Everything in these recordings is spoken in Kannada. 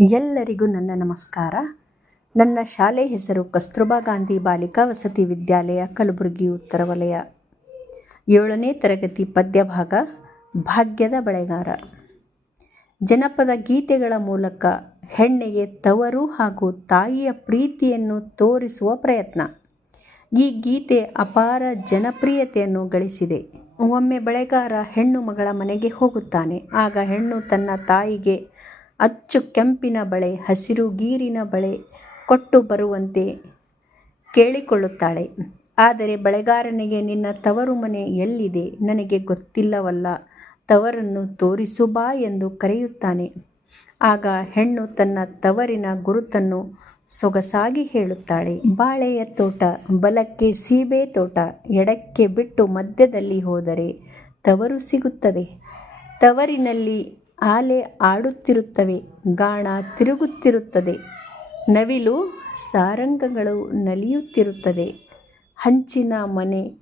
ಎಲ್ಲರಿಗೂ ನನ್ನ ನಮಸ್ಕಾರ. ನನ್ನ ಶಾಲೆ ಹೆಸರು ಕಸ್ತೂರ್ಬಾ ಗಾಂಧಿ ಬಾಲಿಕಾ ವಸತಿ ವಿದ್ಯಾಲಯ, ಕಲಬುರಗಿ ಉತ್ತರ ವಲಯ. ಏಳನೇ ತರಗತಿ ಪದ್ಯ ಭಾಗ ಭಾಗ್ಯದ ಬಳೆಗಾರ. ಜನಪದ ಗೀತೆಗಳ ಮೂಲಕ ಹೆಣ್ಣಿಗೆ ತವರು ಹಾಗೂ ತಾಯಿಯ ಪ್ರೀತಿಯನ್ನು ತೋರಿಸುವ ಪ್ರಯತ್ನ. ಈ ಗೀತೆ ಅಪಾರ ಜನಪ್ರಿಯತೆಯನ್ನು ಗಳಿಸಿದೆ. ಒಮ್ಮೆ ಬೆಳೆಗಾರ ಹೆಣ್ಣು ಮಗಳ ಮನೆಗೆ ಹೋಗುತ್ತಾನೆ. ಆಗ ಹೆಣ್ಣು ತನ್ನ ತಾಯಿಗೆ ಅಚ್ಚು ಕೆಂಪಿನ ಬಳೆ, ಹಸಿರು ಗೀರಿನ ಬಳೆ ಕೊಟ್ಟು ಬರುವಂತೆ ಕೇಳಿಕೊಳ್ಳುತ್ತಾಳೆ. ಆದರೆ ಬಳೆಗಾರನಿಗೆ, ನಿನ್ನ ತವರು ಮನೆ ಎಲ್ಲಿದೆ? ನನಗೆ ಗೊತ್ತಿಲ್ಲವಲ್ಲ, ತವರನ್ನು ತೋರಿಸು ಬಾ ಎಂದು ಕರೆಯುತ್ತಾನೆ. ಆಗ ಹೆಣ್ಣು ತನ್ನ ತವರಿನ ಗುರುತನ್ನು ಸೊಗಸಾಗಿ ಹೇಳುತ್ತಾಳೆ. ಬಾಳೆಯ ತೋಟ, ಬಲಕ್ಕೆ ಸೀಬೆ ತೋಟ, ಎಡಕ್ಕೆ ಬಿಟ್ಟು ಮಧ್ಯದಲ್ಲಿ ಹೋದರೆ ತವರು ಸಿಗುತ್ತದೆ. ತವರಿನಲ್ಲಿ ಆಲೆ ಆಡುತ್ತಿರುತ್ತವೆ, ಗಾಣ ತಿರುಗುತ್ತಿರುತ್ತದೆ. ನವಿಲು ಸಾರಂಗಗಳು ನಲಿಯುತ್ತಿರುತ್ತದೆ. ಹಂಚಿನ ಮನೆ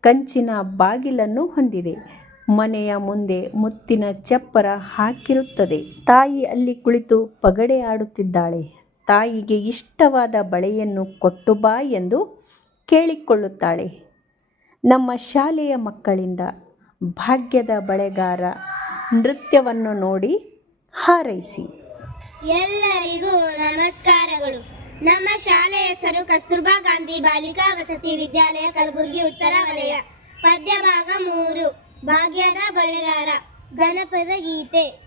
ಕಂಚಿನ ಬಾಗಿಲನ್ನು ಹೊಂದಿದೆ. ಮನೆಯ ಮುಂದೆ ಮುತ್ತಿನ ಚಪ್ಪರ ಹಾಕಿರುತ್ತದೆ. ತಾಯಿ ಅಲ್ಲಿ ಕುಳಿತು ಪಗಡೆ ಆಡುತ್ತಿದ್ದಾಳೆ. ತಾಯಿಗೆ ಇಷ್ಟವಾದ ಬಳೆಯನ್ನು ಕೊಟ್ಟು ಬಾ ಎಂದು ಕೇಳಿಕೊಳ್ಳುತ್ತಾಳೆ. ನಮ್ಮ ಶಾಲೆಯ ಮಕ್ಕಳಿಂದ ಭಾಗ್ಯದ ಬಳೆಗಾರ ನೃತ್ಯವನ್ನು ನೋಡಿ ಹಾರೈಸಿ. ಎಲ್ಲರಿಗೂ ನಮಸ್ಕಾರಗಳು. ನಮ್ಮ ಶಾಲೆಯ ಹೆಸರು ಕಸ್ತೂರ್ಬಾ ಗಾಂಧಿ ಬಾಲಿಕಾ ವಸತಿ ವಿದ್ಯಾಲಯ, ಕಲಬುರಗಿ, ಉತ್ತರ ವಲಯ. ಪದ್ಯ ಭಾಗ ಮೂರು. ಭಾಗ್ಯದ ಬಳೆಗಾರ. ಜನಪದ ಗೀತೆ.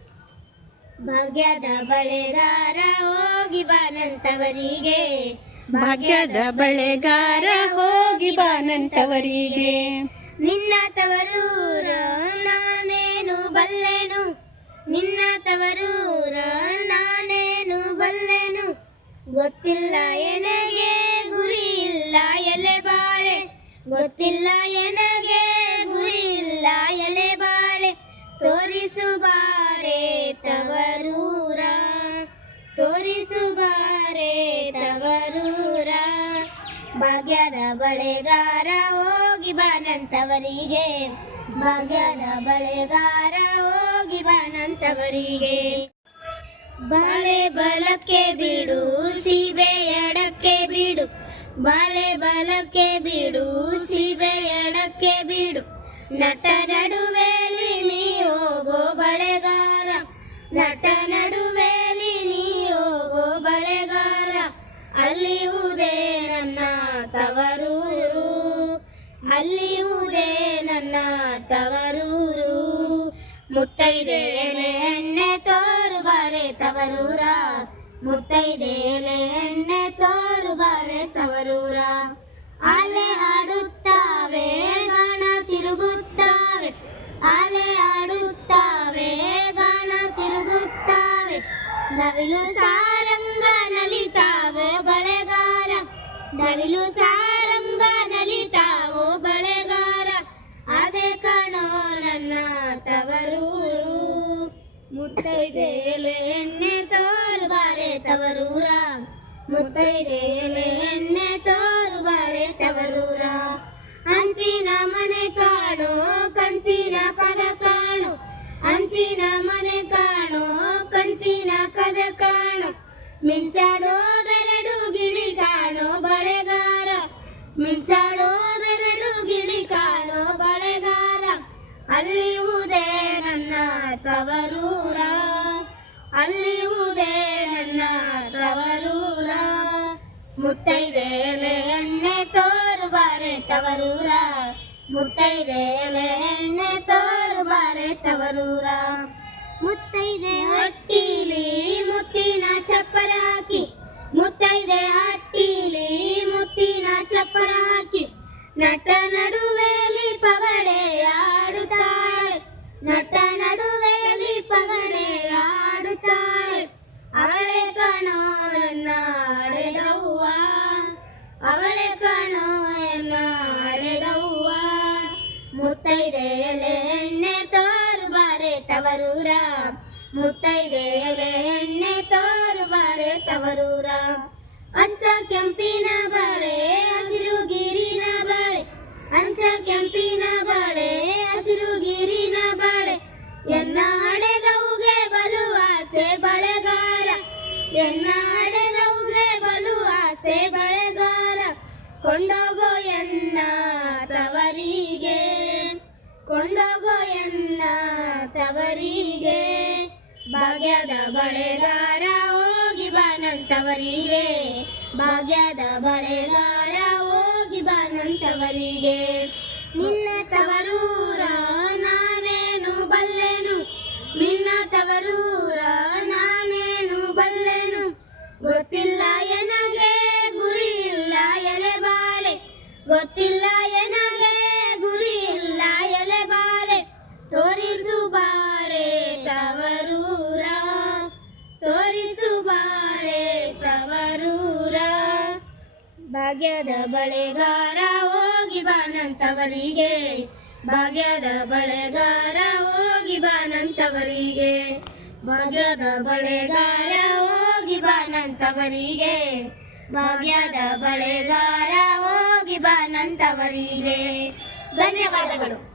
ಭಾಗ್ಯದ ಬಳೆಗಾರ, ಹೋಗಿ ಬಾನಂತವರಿಗೆ ಭಾಗ್ಯದ ಬಳೆಗಾರ, ಹೋಗಿ ಬಾನಂತವರಿಗೆ ನಿನ್ನ ತವರೂರ ಗೊತ್ತಿಲ್ಲ ಎನಗೆ, ಗುರಿ ಇಲ್ಲ ಎಲೆ ಬಾಳೆ. ಗೊತ್ತಿಲ್ಲ ಎನಗೆ, ಗುರಿ ಇಲ್ಲ ಎಲೆ ಬಾಳೆ. ತೋರಿಸು ಬಾರೆ ತವರೂರ. ತೋರಿಸು ಬಾರೆ ತವರೂರ. ಭಾಗ್ಯದ ಬಳೆಗಾರ ಹೋಗಿ ಬಾನಂತವರಿಗೆ. ಭಾಗ್ಯದ ಬಳೆಗಾರ ಹೋಗಿ ಬಾನಂತವರಿಗೆ. ಬಾಳೆ ಬಲಕ್ಕೆ ಬಿಡು, ಸೀಬೆ ಎಡಕ್ಕೆ ಬಿಡು. ಬಾಳೆ ಬಲಕ್ಕೆ ಬಿಡು, ಸೀಬೆ ಎಡಕ್ಕೆ ಬಿಡು. ನಟ ನಡುವೆಲಿ ನೀ ಹೋಗೋ ಬಳೆಗಾರ. ನಟ ನಡುವೆಲಿ ನೀ ಹೋಗೋ ಬಳೆಗಾರ. ಅಲ್ಲಿ ಉದೇ ನನ್ನ ತವರೂರು. ಅಲ್ಲಿ ಉದೇ ನನ್ನ ತವರೂರು. ಮುತ್ತೈದೆ ಎಲೆ ಎಣ್ಣೆ ಬಾರೆ ತವರೂರ, ಮುತ್ತೈದೆ ಎಲೆ, ಎಣ್ಣೆ ತೋರು ಬಾರೆ ತವರೂರ. ಅಲೆ ಆಡುತ್ತಾವೆ, ಗಾಣ ತಿರುಗುತ್ತಾವೆ. ಅಲೆ ಆಡುತ್ತಾವೆ, ಗಾಣ ತಿರುಗುತ್ತಾವೆ. ನವಿಲು ಸಾರಂಗ ನಲಿತಾವೋ, ಬಳೆಗಾರ. ನವಿಲು ಸಾರಂಗ ಮುತ್ತೈದೆ ಎಲೆ ಎಣ್ಣೆ ತೋರು ಬಾರೆ ತವರೂರ. ಮುತ್ತೈದೆ ಎಲೆ ಎಣ್ಣೆ ತೋರು ಬಾರೆ ತವರೂರ. ಹಂಚಿನ ಮನೆ ಕಾಣೋ, ಕಂಚಿನ ಕದ ಕಾಣು. ಹಂಚಿನ ಮನೆ ಕಾಣೋ, ಕಂಚಿನ ಕದ ಕಾಣು. ಮಿಂಚಾಡೋ ಬೆರಡು ಗಿಳಿ ಕಾಣೋ, ಬಳೆಗಾರ. ಮಿಂಚಾಡೋ ಅಲ್ಲಿ ಉದೇ ನನ್ನ ತವರೂರ. ಮುತ್ತೈದೇಲೆ ಎಣ್ಣೆ ತೋರು ಬಾರೆ ತವರೂರ ಮುತ್ತೈದೇಲೆ ಎಣ್ಣೆ ತೋರು ಬಾರೆ ತವರೂರ. ಮುತ್ತೈದೆ ಹಟ್ಟಿಲಿ ಮುತ್ತೈದೆ ಎಲೆ ಎಣ್ಣೆ ತೋರು ಬಾರೆ ತವರೂರ. ಅಂಚ ಕೆಂಪಿನ ಬಾಳೆ ಹಸಿರು ಗಿರಿನ ಬಾಳೆ ಅಂಚ ಕೆಂಪಿನ ಬಾಳೆ ಹಸಿರು ಗಿರಿನ ಬಾಳೆ ಎನ್ನ ಹಳೆದವುಗೆ ಬಲು ಆಸೆ ಬಳೆಗಾರ. ಎನ್ನ ಹಡೆದವುಗೆ ಬಲು ಆಸೆ ಬಳೆಗಾರ. ಕೊಂಡೋಗೋ ಎನ್ನ ತವರಿಗೆ. ಕೊಂಡೋಗೋ ಎನ್ನ ತವರಿಗೆ. ಭಾಗ್ಯದ ಬಳೆಗಾರ ಹೋಗಿ ಬಾನಂತವರಿಗೆ. ಭಾಗ್ಯದ ಬಳೆಗಾರ ಹೋಗಿ ಬಾನಂತವರಿಗೆ. ನಿನ್ನ ತವರೂರ ಭಾಗ್ಯದ ಬಳೆಗಾರ ಹೋಗಿ ಬಾನಂತವರಿಗೆ. ಭಾಗ್ಯದ ಬಳೆಗಾರ ಹೋಗಿ ಬಾನಂತವರಿಗೆ. ಭಾಗ್ಯದ ಬಳೆಗಾರ ಹೋಗಿ ಬಾನಂತವರಿಗೆ. ಭಾಗ್ಯದ ಬಳೆಗಾರ ಹೋಗಿ ಬಾನಂತವರಿಗೆ. ಧನ್ಯವಾದಗಳು.